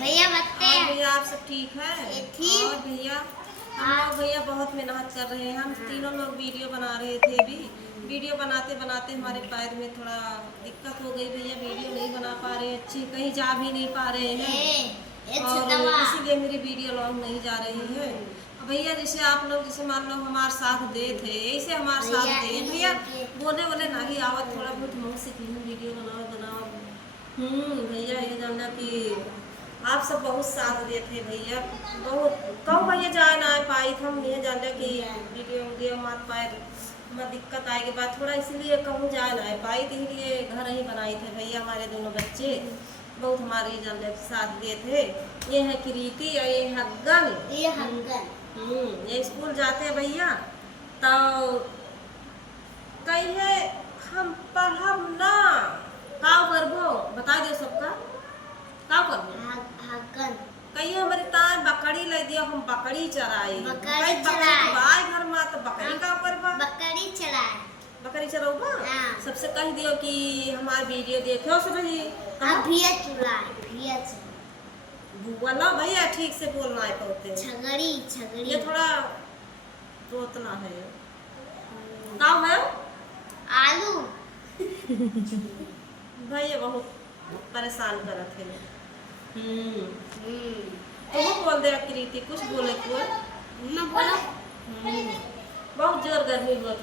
भैया बत्ते और भैया आप सब ठीक है? ठीक। और भैया हम लोग भैया बहुत मेहनत कर रहे हैं। हम तीनों लोग वीडियो बना रहे थे भी। वीडियो बनाते बनाते हमारे पैर में थोड़ा दिक्कत हो गई भैया, वीडियो नहीं बना पा रहे अच्छी, कहीं जा भी नहीं पा रहे हैं और इसीलिए मेरी वीडियो लॉन्ग नहीं जा रही है भैया। जैसे आप लोग जैसे मान लो हमारे साथ दे थे, ऐसे हमारे साथ दे भैया। बोले बोले नहीं आवत, थोड़ा बहुत मुँह सीखी वीडियो बनाओ बनाओ। भैया ये जानना कि आप सब बहुत साथ देते भैया, बहुत कम भैया जा ना पाई हम नहीं जानते कि वीडियो हमारे पैर में दिक्कत आए के बाद थोड़ा इसलिए कहूँ जा ना पाई, तो इसलिए घर ही बनाई थे भैया। हमारे दोनों बच्चे बहुत हमारे जानने साथ दिए थे। ये है कृति और ये हग्गन। ये स्कूल जाते हैं भैया तो कही है हम पढ़ब ना का करबो, बता दो सबका का करबो। कही हमारी तार बकरी ले दियो, हम बकरी चराई बाय घर में तो बकरी का करबा, बकरी चराऊबा। सबसे कह दियो कि हमारा वीडियो देखो सब बोला भैया, ठीक से बोलना है पड़ते छगड़ी ये थोड़ा रोतना है का है आलू भैया बहुत परेशान करत है। तो वो बोल दे कृति कुछ बोले को मैं बोला बहुत जोर गर्मी बहुत